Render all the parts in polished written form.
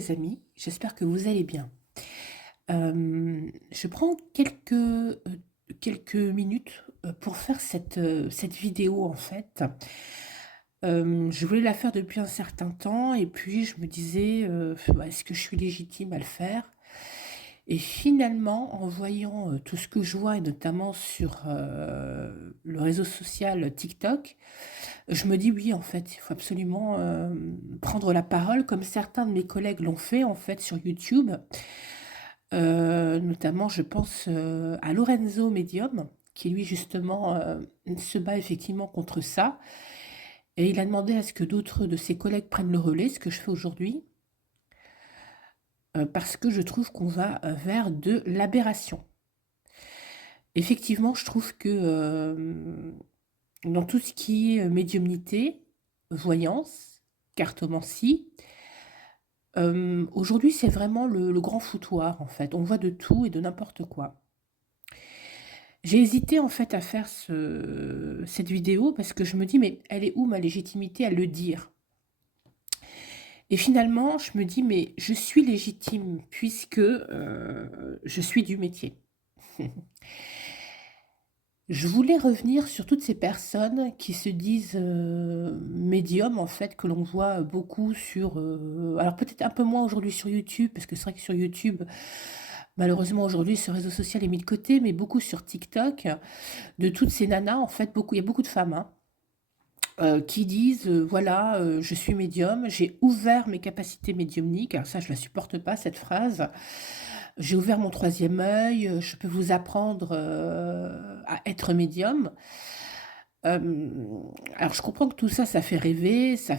les amis, j'espère que vous allez bien. Je prends quelques minutes, pour faire cette vidéo en fait. Je voulais la faire depuis un certain temps et puis je me disais, «Bah, est-ce que je suis légitime à le faire?» Et finalement, en voyant, tout ce que je vois et notamment sur, le réseau social TikTok, je me dis: «Oui, en fait, il faut absolument, prendre la parole», comme certains de mes collègues l'ont fait, en fait, sur YouTube. Notamment, je pense, à Lorenzo Medium, qui lui, justement, se bat effectivement contre ça et il a demandé à ce que d'autres de ses collègues prennent le relais, ce que je fais aujourd'hui, parce que je trouve qu'on va, vers de l'aberration. Effectivement, je trouve que, dans tout ce qui est, médiumnité, voyance, cartomancie, aujourd'hui, c'est vraiment le grand foutoir, en fait. On voit de tout et de n'importe quoi. J'ai hésité, en fait, à faire cette vidéo parce que je me dis: «Mais elle est où ma légitimité à le dire?» Et finalement, je me dis: «Mais je suis légitime puisque, je suis du métier». Je voulais revenir sur toutes ces personnes qui se disent, médiums, en fait, que l'on voit beaucoup sur, alors peut-être un peu moins aujourd'hui sur YouTube, parce que c'est vrai que sur YouTube, malheureusement aujourd'hui ce réseau social est mis de côté, mais beaucoup sur TikTok, de toutes ces nanas, en fait, beaucoup il y a beaucoup de femmes, hein, qui disent, voilà, «Je suis médium, j'ai ouvert mes capacités médiumniques». Alors ça, je la supporte pas cette phrase. «J'ai ouvert mon troisième œil, je peux vous apprendre, à être médium». Alors je comprends que tout ça, ça fait rêver, ça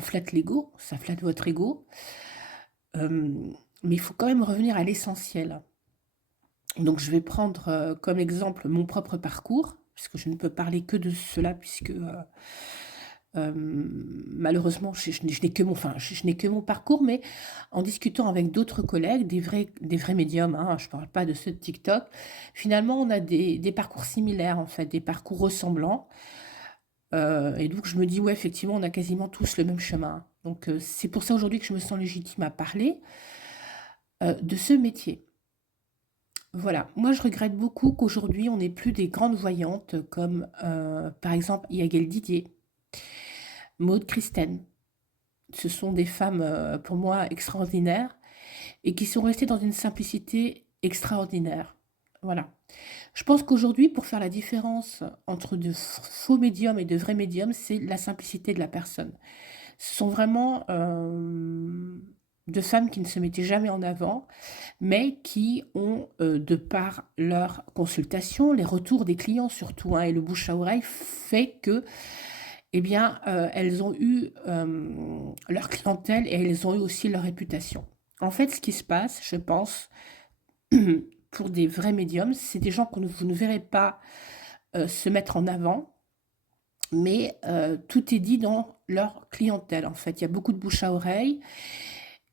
flatte l'ego, ça flatte votre ego, mais il faut quand même revenir à l'essentiel. Donc je vais prendre, comme exemple mon propre parcours, puisque je ne peux parler que de cela puisque, malheureusement je n'ai que mon enfin je n'ai que mon parcours, mais en discutant avec d'autres collègues, des vrais médiums, hein, je ne parle pas de ceux de TikTok, finalement on a des parcours similaires en fait, des parcours ressemblants, et donc je me dis: «Ouais, effectivement, on a quasiment tous le même chemin». Donc c'est pour ça aujourd'hui que je me sens légitime à parler, de ce métier. Voilà, moi je regrette beaucoup qu'aujourd'hui on n'ait plus des grandes voyantes comme, par exemple Yael Didier, Maud Christen. Ce sont des femmes, pour moi extraordinaires et qui sont restées dans une simplicité extraordinaire. Voilà. Je pense qu'aujourd'hui, pour faire la différence entre de faux médiums et de vrais médiums, c'est la simplicité de la personne. Ce sont vraiment, de femmes qui ne se mettaient jamais en avant, mais qui ont, de par leurs consultations, les retours des clients surtout, hein, et le bouche à oreille fait que, eh bien, elles ont eu, leur clientèle et elles ont eu aussi leur réputation. En fait, ce qui se passe, je pense, pour des vrais médiums, c'est des gens que vous ne verrez pas, se mettre en avant, mais tout est dit dans leur clientèle, en fait. Il y a beaucoup de bouche à oreille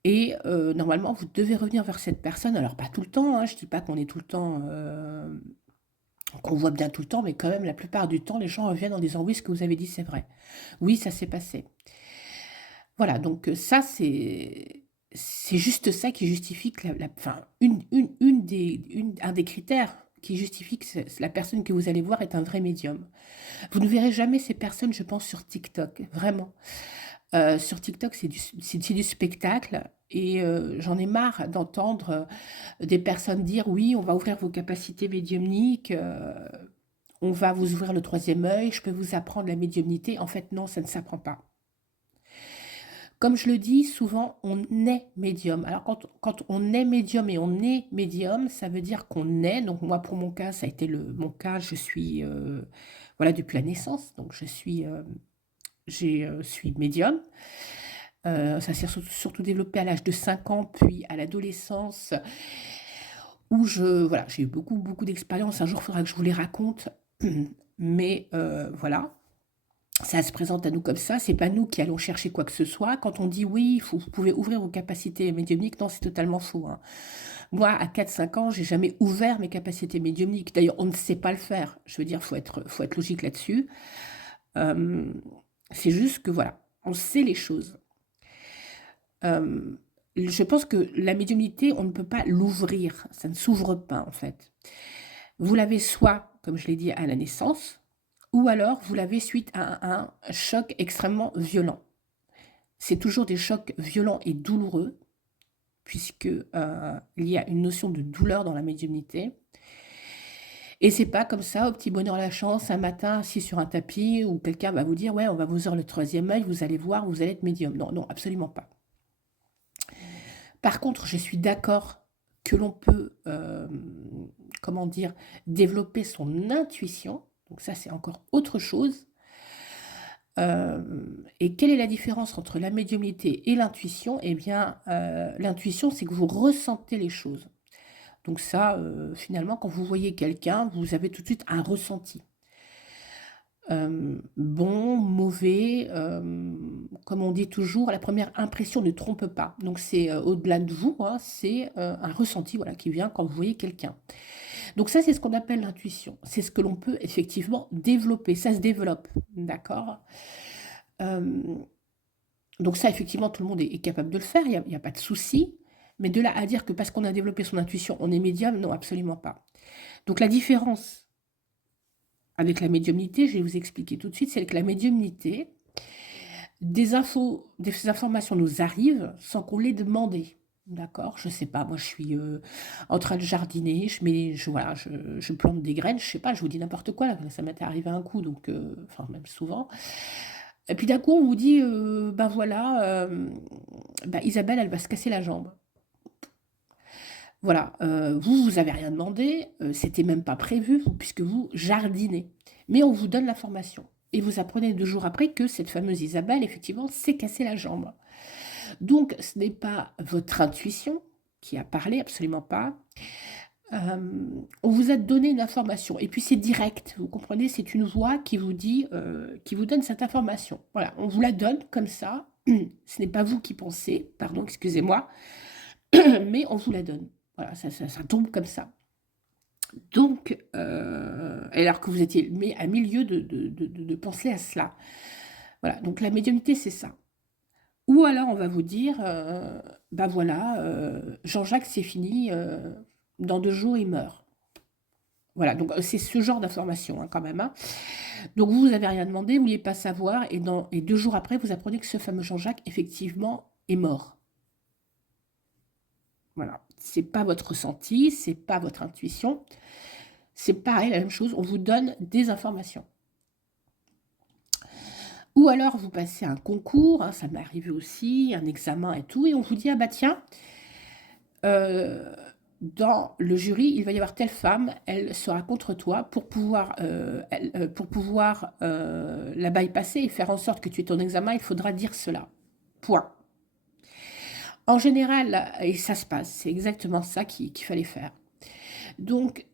et normalement, vous devez revenir vers cette personne. Alors pas tout le temps, hein, je dis pas qu'on est tout le temps, qu'on voit bien tout le temps, mais quand même la plupart du temps, les gens reviennent en disant: «Oui, ce que vous avez dit, c'est vrai. Oui, ça s'est passé». Voilà, donc ça, c'est juste ça qui justifie que la enfin, un des critères qui justifie que c'est la personne que vous allez voir est un vrai médium. Vous ne verrez jamais ces personnes, je pense, sur TikTok, vraiment. Sur TikTok, c'est du spectacle et j'en ai marre d'entendre, des personnes dire: «Oui, on va ouvrir vos capacités médiumniques, on va vous ouvrir le troisième œil, je peux vous apprendre la médiumnité». En fait, non, ça ne s'apprend pas. Comme je le dis souvent, on est médium. Alors quand on est médium et on est médium, ça veut dire qu'on est, donc moi pour mon cas, ça a été mon cas, je suis, voilà, depuis la naissance, donc suis médium. Ça s'est surtout développé à l'âge de 5 ans, puis à l'adolescence où voilà, j'ai eu beaucoup, beaucoup d'expériences. Un jour, il faudra que je vous les raconte, mais voilà. Ça se présente à nous comme ça, c'est pas nous qui allons chercher quoi que ce soit. Quand on dit: «Oui, vous pouvez ouvrir vos capacités médiumniques», non, c'est totalement faux, hein. Moi, à 4, 5 ans, j'ai jamais ouvert mes capacités médiumniques. D'ailleurs, on ne sait pas le faire. Je veux dire, faut être logique là-dessus. Hem, c'est juste que voilà, on sait les choses. Je pense que la médiumnité, on ne peut pas l'ouvrir, ça ne s'ouvre pas en fait. Vous l'avez soit, comme je l'ai dit, à la naissance, ou alors vous l'avez suite à un choc extrêmement violent. C'est toujours des chocs violents et douloureux, puisque il y a une notion de douleur dans la médiumnité. Et c'est pas comme ça, au petit bonheur la chance, un matin assis sur un tapis, où quelqu'un va vous dire ouais, on va vous ouvrir le troisième œil, vous allez voir, vous allez être médium. Non, non, absolument pas. Par contre, je suis d'accord que l'on peut, comment dire, développer son intuition. Donc ça, c'est encore autre chose. Et quelle est la différence entre la médiumnité et l'intuition? Eh bien, l'intuition, c'est que vous ressentez les choses. Donc ça, finalement, quand vous voyez quelqu'un, vous avez tout de suite un ressenti. Bon, mauvais, comme on dit toujours, la première impression ne trompe pas. Donc c'est au-delà de vous, hein, c'est un ressenti voilà, qui vient quand vous voyez quelqu'un. Donc ça, c'est ce qu'on appelle l'intuition. C'est ce que l'on peut effectivement développer. Ça se développe, d'accord. Euh, donc ça, effectivement, tout le monde est capable de le faire, il n'y a pas de souci. Mais de là à dire que parce qu'on a développé son intuition, on est médium, non, absolument pas. Donc la différence avec la médiumnité, je vais vous expliquer tout de suite, c'est que la médiumnité, des informations nous arrivent sans qu'on les demande. D'accord? Je sais pas, moi je suis en train de jardiner, voilà, je plante des graines, je sais pas, je vous dis n'importe quoi, là, ça m'est arrivé un coup, donc, enfin même souvent. Et puis d'un coup on vous dit, ben voilà, Isabelle elle va se casser la jambe. Voilà, vous avez rien demandé, c'était même pas prévu, puisque vous jardinez. Mais on vous donne l'information. Et vous apprenez 2 jours après que cette fameuse Isabelle, effectivement, s'est cassée la jambe. Donc, ce n'est pas votre intuition qui a parlé, absolument pas. On vous a donné une information. Et puis, c'est direct, vous comprenez, c'est une voix qui vous dit, qui vous donne cette information. Voilà, on vous la donne comme ça. Ce n'est pas vous qui pensez, pardon, excusez-moi, mais on vous la donne. Voilà, ça tombe comme ça. Donc, alors que vous étiez à milieu de penser à cela. Voilà, donc la médiumnité, c'est ça. Ou alors on va vous dire, ben voilà, Jean-Jacques, c'est fini, dans 2 jours, il meurt. Voilà, donc c'est ce genre d'information hein, quand même. Hein. Donc vous n'avez rien demandé, vous ne vouliez pas savoir, et 2 jours après, vous apprenez que ce fameux Jean-Jacques, effectivement, est mort. Voilà, c'est pas votre ressenti, c'est pas votre intuition, c'est pareil, la même chose, on vous donne des informations. Ou alors vous passez un concours, hein, ça m'est arrivé aussi, un examen et tout, et on vous dit, ah bah tiens, dans le jury, il va y avoir telle femme, elle sera contre toi pour pouvoir, la bypasser et faire en sorte que tu aies ton examen, il faudra dire cela. Point. En général, et ça se passe, c'est exactement ça qu'il fallait faire. Donc,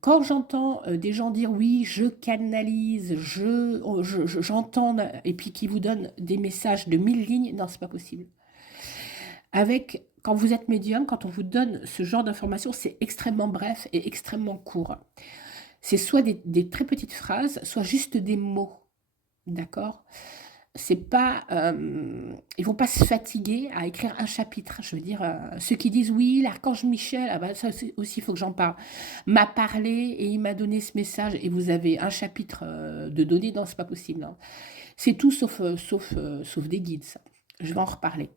quand j'entends des gens dire oui, je canalise, j'entends, et puis qui vous donnent des messages de 1000 lignes, non, c'est pas possible. Quand vous êtes médium, quand on vous donne ce genre d'informations, c'est extrêmement bref et extrêmement court. C'est soit des très petites phrases, soit juste des mots. D'accord? C'est pas, ils vont pas se fatiguer à écrire un chapitre. Je veux dire, ceux qui disent oui, l'archange Michel, ah bah ça aussi il faut que j'en parle, m'a parlé et il m'a donné ce message et vous avez un chapitre de données, non, c'est pas possible. Hein. C'est tout sauf des guides, ça. Je vais en reparler.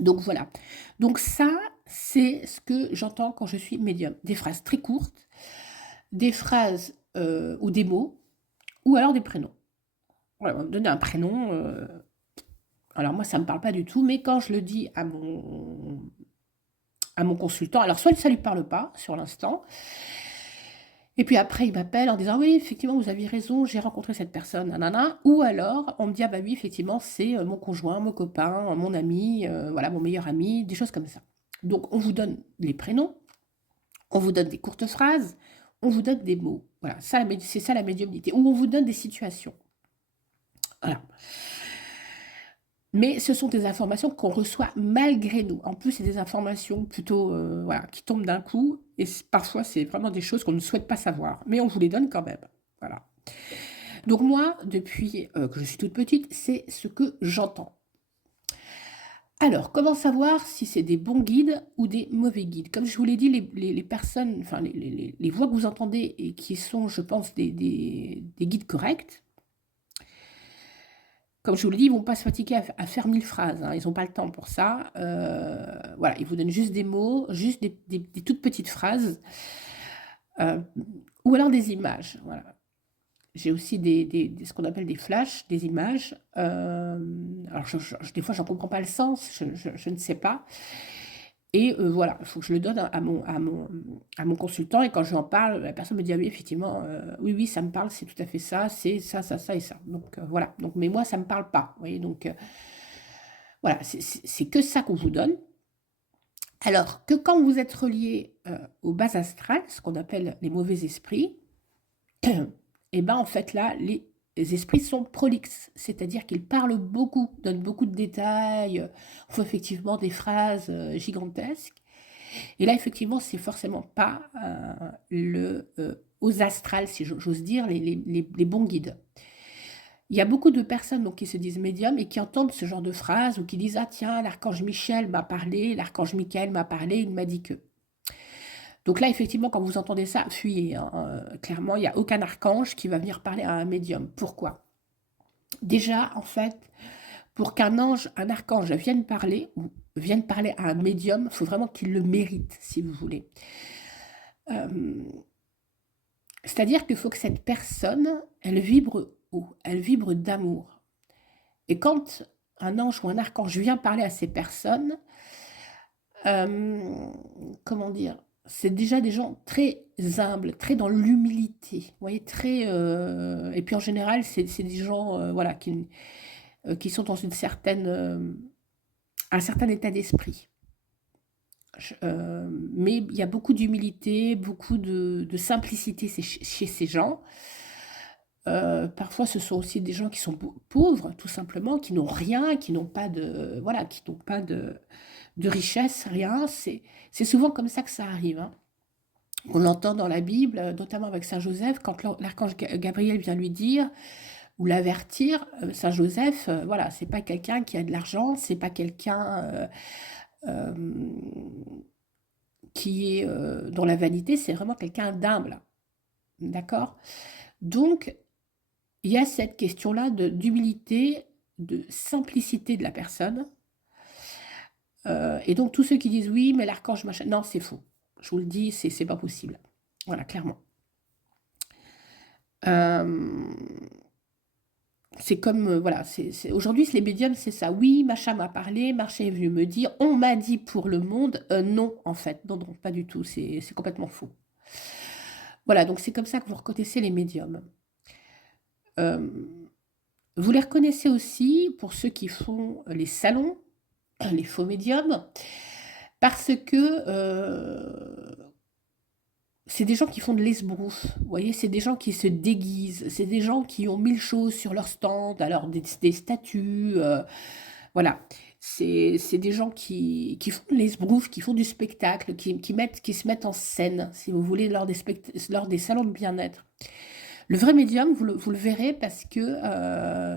Donc voilà. Donc ça, c'est ce que j'entends quand je suis médium. Des phrases très courtes, des phrases ou des mots, ou alors des prénoms. Voilà, on me donne un prénom. Alors moi, ça ne me parle pas du tout, mais quand je le dis à mon consultant, alors soit ça ne lui parle pas sur l'instant, et puis après il m'appelle en disant oui, effectivement, vous aviez raison, j'ai rencontré cette personne, nanana, ou alors on me dit ah bah oui, effectivement, c'est mon conjoint, mon copain, mon ami, voilà, mon meilleur ami, des choses comme ça. Donc on vous donne les prénoms, on vous donne des courtes phrases, on vous donne des mots. Voilà, c'est ça la médiumnité, ou on vous donne des situations. Voilà. Mais ce sont des informations qu'on reçoit malgré nous. En plus, c'est des informations plutôt voilà, qui tombent d'un coup. Et parfois, c'est vraiment des choses qu'on ne souhaite pas savoir. Mais on vous les donne quand même. Voilà. Donc moi, depuis que je suis toute petite, c'est ce que j'entends. Alors, comment savoir si c'est des bons guides ou des mauvais guides? Comme je vous l'ai dit, les personnes, enfin les voix que vous entendez et qui sont, je pense, des guides corrects, comme je vous l'ai dit, ils ne vont pas se fatiguer à faire 1000 phrases, hein, ils n'ont pas le temps pour ça. Voilà, ils vous donnent juste des mots, juste des toutes petites phrases, euh, ou alors des images. Voilà. J'ai aussi ce qu'on appelle des flashs, des images. Alors, des fois, j'en comprends pas le sens, je ne sais pas. Et voilà, il faut que je le donne à mon consultant. Et quand je lui en parle, la personne me dit, ah oui, effectivement, oui, oui, ça me parle, c'est tout à fait ça, c'est ça, ça, ça et ça. Donc voilà. Donc, mais moi, ça ne me parle pas. Vous voyez, donc voilà, c'est que ça qu'on vous donne. Alors que quand vous êtes relié aux bases astrales, ce qu'on appelle les mauvais esprits, et ben en fait là, les esprits sont prolixes, c'est-à-dire qu'ils parlent beaucoup, donnent beaucoup de détails, font effectivement des phrases gigantesques. Et là, effectivement, c'est forcément pas aux astrales, si j'ose dire, les bons guides. Il y a beaucoup de personnes donc, qui se disent médiums et qui entendent ce genre de phrases ou qui disent ah tiens, l'archange Michel m'a parlé, l'archange Michael m'a parlé, il m'a dit que. Donc là, effectivement, quand vous entendez ça, fuyez, hein. Clairement, il n'y a aucun archange qui va venir parler à un médium. Pourquoi? Déjà, en fait, pour qu'un ange, un archange vienne parler ou vienne parler à un médium, il faut vraiment qu'il le mérite, si vous voulez. C'est-à-dire qu'il faut que cette personne, elle vibre haut, elle vibre d'amour. Et quand un ange ou un archange vient parler à ces personnes, comment dire, c'est déjà des gens très humbles, très dans l'humilité, vous voyez, très... et puis en général, c'est des gens voilà, qui sont dans une certaine, un certain état d'esprit. Mais il y a beaucoup d'humilité, beaucoup de simplicité chez ces gens. Parfois, ce sont aussi des gens qui sont pauvres, tout simplement, qui n'ont rien, qui n'ont pas de, voilà, qui n'ont pas de richesse, rien. C'est souvent comme ça que ça arrive, hein. On l'entend dans la Bible, notamment avec Saint Joseph, quand l'archange Gabriel vient lui dire ou l'avertir, Saint Joseph, voilà, c'est pas quelqu'un qui a de l'argent, c'est pas quelqu'un euh, qui est dans la vanité, c'est vraiment quelqu'un d'humble, d'accord? Donc, il y a cette question-là d'humilité, de simplicité de la personne. Et donc, tous ceux qui disent oui, mais l'archange machin, non, c'est faux. Je vous le dis, c'est pas possible. Voilà, clairement. Euh, c'est comme, voilà, aujourd'hui, les médiums, c'est ça. Oui, machin m'a parlé, machin est venu me dire, on m'a dit pour le monde, non, en fait. Non, non, pas du tout, c'est complètement faux. Voilà, donc c'est comme ça que vous reconnaissez les médiums. Euh, vous les reconnaissez aussi pour ceux qui font les salons, les faux médiums, parce que c'est des gens qui font de l'esbrouf, vous voyez, c'est des gens qui se déguisent, c'est des gens qui ont 1000 choses sur leur stand, alors des statues, voilà. C'est des gens qui font de l'esbrouf, qui font du spectacle, qui se mettent en scène, si vous voulez, lors des salons de bien-être. Le vrai médium, vous le verrez parce que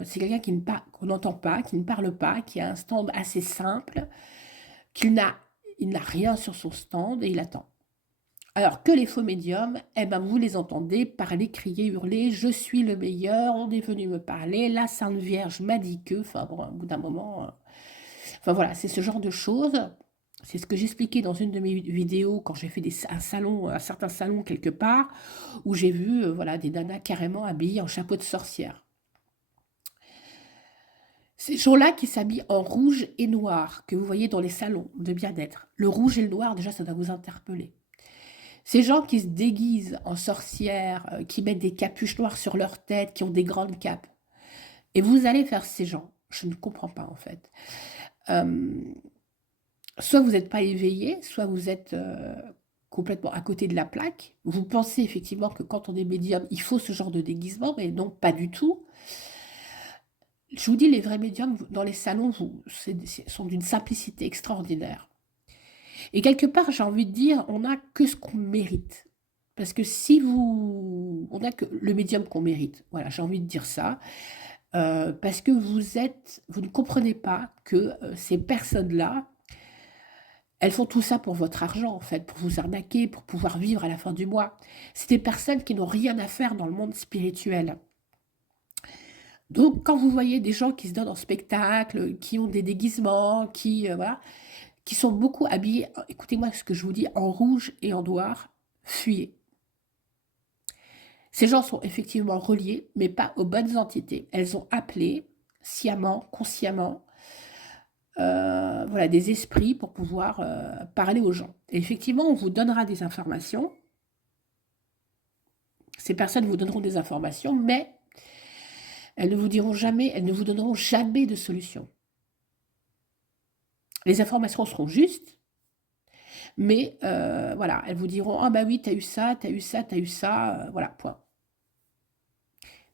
c'est quelqu'un qu'on n'entend pas, qui ne parle pas, qui a un stand assez simple, il n'a rien sur son stand et il attend. Alors que les faux médiums, eh ben, vous les entendez parler, crier, hurler, je suis le meilleur, on est venu me parler, la Sainte Vierge m'a dit que, enfin bon, au bout d'un moment, enfin voilà, c'est ce genre de choses. C'est ce que j'expliquais dans une de mes vidéos quand j'ai fait un certain salon quelque part, où j'ai vu voilà, des nanas carrément habillées en chapeau de sorcière. Ces gens-là qui s'habillent en rouge et noir, que vous voyez dans les salons de bien-être. Le rouge et le noir, déjà, ça doit vous interpeller. Ces gens qui se déguisent en sorcières, qui mettent des capuches noires sur leur tête, qui ont des grandes capes. Et vous allez faire ces gens. Je ne comprends pas en fait. Euh, Soit vous n'êtes pas éveillé, soit vous êtes complètement à côté de la plaque. Vous pensez effectivement que quand on est médium, il faut ce genre de déguisement, mais non, pas du tout. Je vous dis, les vrais médiums dans les salons sont d'une simplicité extraordinaire. Et quelque part, j'ai envie de dire, on n'a que ce qu'on mérite. Parce que si vous... On n'a que le médium qu'on mérite. Voilà, j'ai envie de dire ça. parce que vous ne comprenez pas que ces personnes-là, elles font tout ça pour votre argent, en fait, pour vous arnaquer, pour pouvoir vivre à la fin du mois. C'est des personnes qui n'ont rien à faire dans le monde spirituel. Donc, quand vous voyez des gens qui se donnent en spectacle, qui ont des déguisements, voilà, qui sont beaucoup habillés, écoutez-moi ce que je vous dis, en rouge et en noir, fuyez. Ces gens sont effectivement reliés, mais pas aux bonnes entités. Elles ont appelé, sciemment, consciemment, voilà, des esprits pour pouvoir parler aux gens. Et effectivement, on vous donnera des informations. Ces personnes vous donneront des informations, mais elles ne vous diront jamais, elles ne vous donneront jamais de solution. Les informations seront justes, mais voilà, elles vous diront, ah bah oui, t'as eu ça, t'as eu ça, t'as eu ça, voilà, point.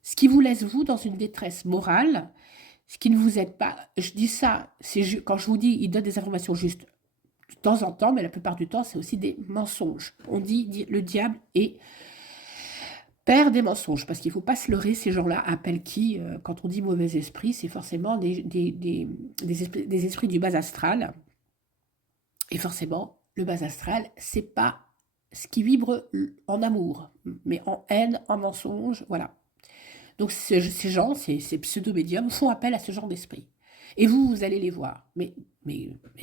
Ce qui vous laisse, vous, dans une détresse morale, ce qui ne vous aide pas. Je dis ça, quand je vous dis, ils donnent des informations justes de temps en temps, mais la plupart du temps, c'est aussi des mensonges. On dit le diable est père des mensonges, parce qu'il ne faut pas se leurrer, ces gens-là appellent qui quand on dit mauvais esprit, c'est forcément des esprits du bas astral. Et forcément, le bas astral, c'est pas ce qui vibre en amour, mais en haine, en mensonge, voilà. Donc ces gens, ces pseudo-médiums font appel à ce genre d'esprit. Et vous allez les voir. Mais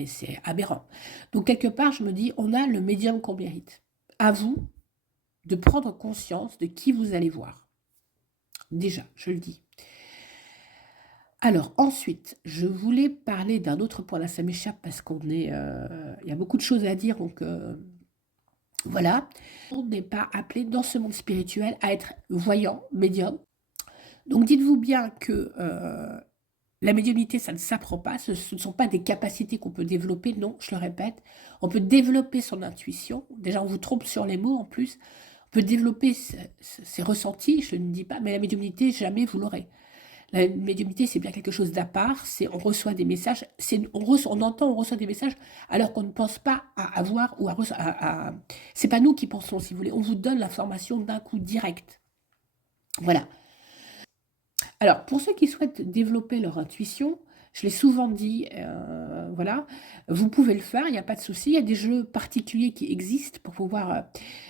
c'est aberrant. Donc quelque part, je me dis, on a le médium qu'on mérite. À vous de prendre conscience de qui vous allez voir. Déjà, je le dis. Alors ensuite, je voulais parler d'un autre point. Là, ça m'échappe parce il y a beaucoup de choses à dire. Donc voilà. On n'est pas appelé dans ce monde spirituel à être voyant, médium. Donc dites-vous bien que la médiumnité, ça ne s'apprend pas, ce ne sont pas des capacités qu'on peut développer, non, je le répète. On peut développer son intuition, déjà on vous trompe sur les mots en plus, on peut développer ses ressentis, je ne dis pas, mais la médiumnité, jamais vous l'aurez. La médiumnité, c'est bien quelque chose d'à part, on reçoit des messages, on entend, on reçoit des messages, alors qu'on ne pense pas à avoir ou à recevoir. C'est pas nous qui pensons, si vous voulez, on vous donne l'information d'un coup direct. Voilà. Alors, pour ceux qui souhaitent développer leur intuition, je l'ai souvent dit, voilà, vous pouvez le faire, il n'y a pas de souci. Il y a des jeux particuliers qui existent pour pouvoir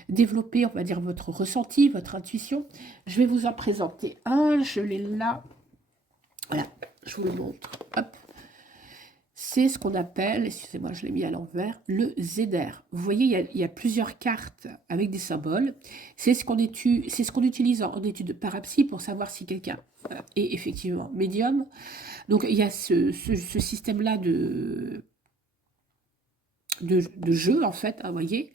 développer, on va dire, votre ressenti, votre intuition. Je vais vous en présenter un, je l'ai là. Voilà, je vous le montre. Hop. C'est ce qu'on appelle, excusez-moi, je l'ai mis à l'envers, le Zeder. Vous voyez, il y a plusieurs cartes avec des symboles. C'est ce qu'on utilise en étude de parapsie pour savoir si quelqu'un est effectivement médium. Donc, il y a ce système-là de jeu, en fait, hein, vous voyez.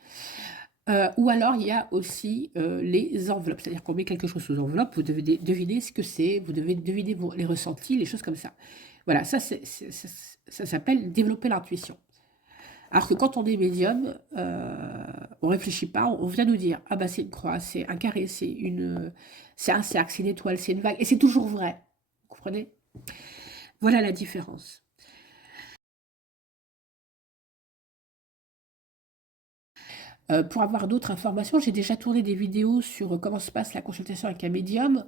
Ou alors, il y a aussi les enveloppes. C'est-à-dire qu'on met quelque chose sous enveloppe, vous devez deviner ce que c'est, vous devez deviner les ressentis, les choses comme ça. Voilà, ça s'appelle développer l'intuition. Alors que quand on est médium, on ne réfléchit pas, on vient nous dire, ah bah c'est une croix, c'est un carré, c'est un cercle, c'est une étoile, c'est une vague, et c'est toujours vrai. Vous comprenez? Voilà la différence. Pour avoir d'autres informations, j'ai déjà tourné des vidéos sur comment se passe la consultation avec un médium.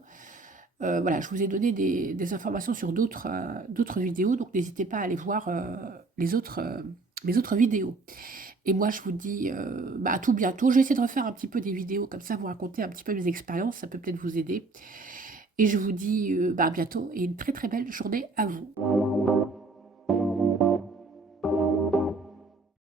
Voilà, je vous ai donné des informations sur d'autres vidéos, donc n'hésitez pas à aller voir mes autres vidéos. Et moi, je vous dis bah, à tout bientôt. Je vais essayer de refaire un petit peu des vidéos, comme ça, vous raconter un petit peu mes expériences, ça peut peut-être vous aider. Et je vous dis bah, à bientôt et une très très belle journée à vous.